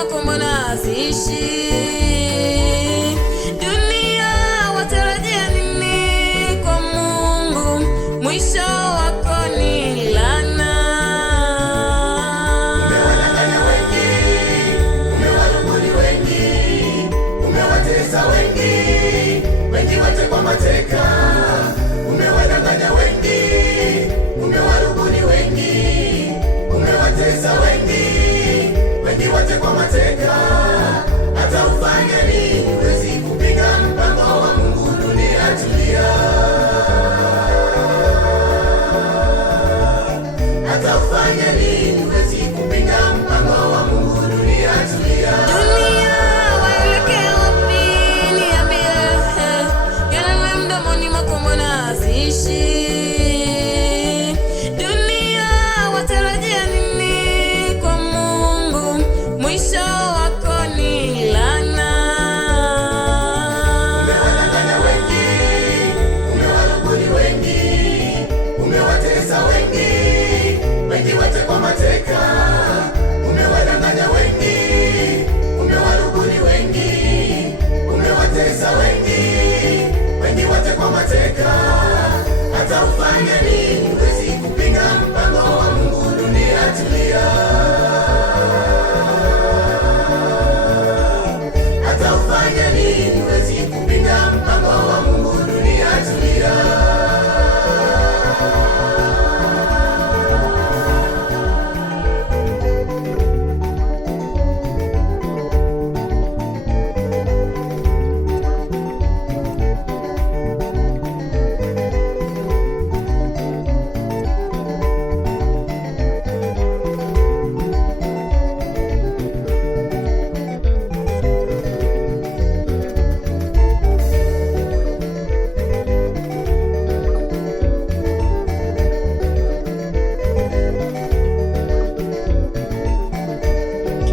mwako mbona haziishi? Dunia watarajia nini kwa Mungu? Mwisho wako ni laana. Umewadanganya wengi, umewarubuni wengi, umewatesa wengi, wengi watekwa mateka. Umewadanganya wengi, umewarubuni wengi, umewatesa wengi, wengi watekwa mateka. Hata ufanye nini huwezi kupinga mpango wa Mungu. Dunia tulia, hata ufanye nini huwezi kupinga mpango wa Mungu. Dunia tulia. Dunia waelekea wapi? Niambie, yale mdomoni mwako mbona haziishi? Dunia watarajia nini kwa Mungu? Mwisho wako ni laana. Umewadanganya wengi, umewarubuni wengi, umewatesa wengi, wengi watekwa mateka. Umewadanganya wengi, umewarubuni wengi, umewatesa wengi, wengi watekwa mateka. Hata ufanye nini huwezi kupinga mpango wa Mungu. Dunia tulia, hata ufanye nini huwezi kupinga mpango wa Mungu. Dunia tulia.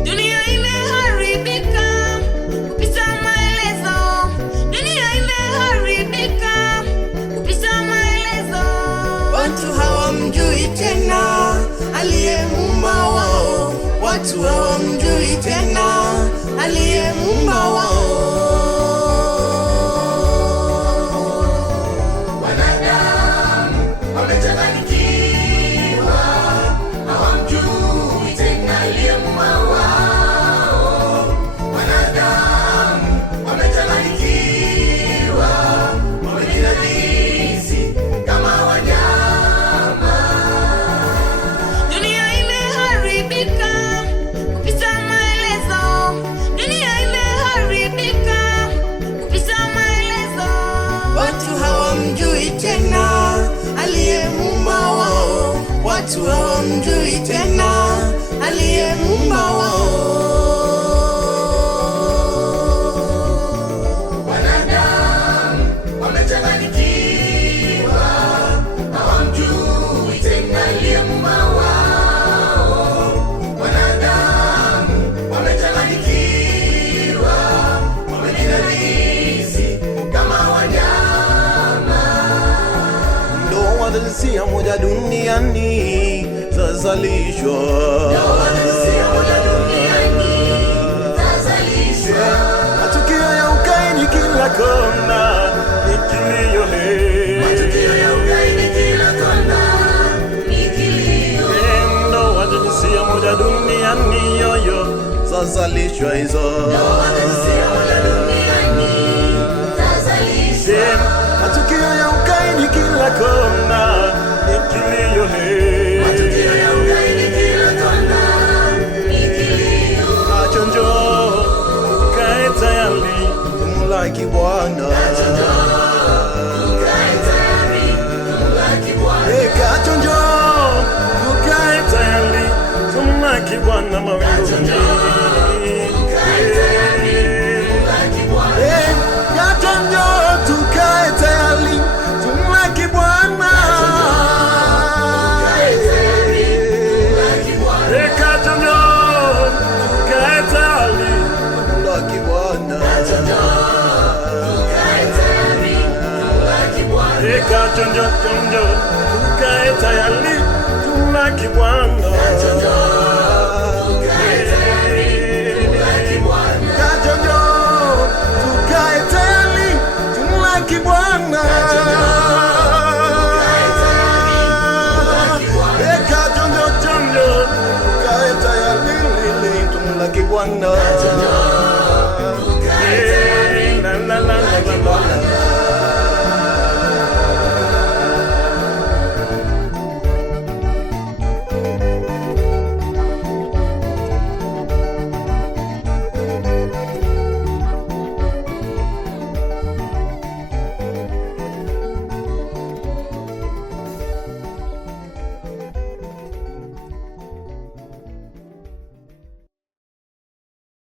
Dunia imeharibika kupita maelezo. Dunia imeharibika kupita maelezo. Watu hawamjui tena aliyemuumba wao. Watu hawamjui tena aliyemuumba wao. Wanadamu wamechanganyikiwa, hawamjui tena aliyemuumba wao. Wanadamu wamechanganyikiwa, wamejinajisi kama wanyama. Dunia imeharibika kupita maelezo. Dunia imeharibika kupita maelezo. Watu hawamjui tena aliyemuumba wao. Watu hawamjui tena aliyemuumba wao. Wanadamu wamechanganyikiwa, hawamjui tena aliyemuumba wao. Wanadamu wamechanganyikiwa, wamejinajisi kama wanyama. Ndoa za jinsia moja duniani zazalishwa. Ndoa za jinsia moja duniani zazalishwa. Matukio ya ukaidi kila kona ni kilio. Matukio ya ugaidi kila kona ni kilio. Ndoa za jinsia moja duniani yoyo zazalishwa hizo. Ndoa za jinsia moja duniani zazalishwa. Matukio ya ukaidi kila kona ni kilio. Matukio ya ugaidi kila kona ni kilio. Achonjo tukae tayari tumlaki Bwana. Achonjo tukae tayari tumlaki Bwana. Achonjo tukae tayari tumlaki Bwana mawinguni. Tukae tayari tumlaki Bwana. Achonjo tukae tayari tumlaki Bwana. Tukae tayari tumlaki Bwana. Achonjo tukae tayari tumlaki Bwana. Achonjo tukae tayari tumlaki Bwana. Achonjo tukae tayari tumlaki Bwana. Achonjo tukae tayari Bwana.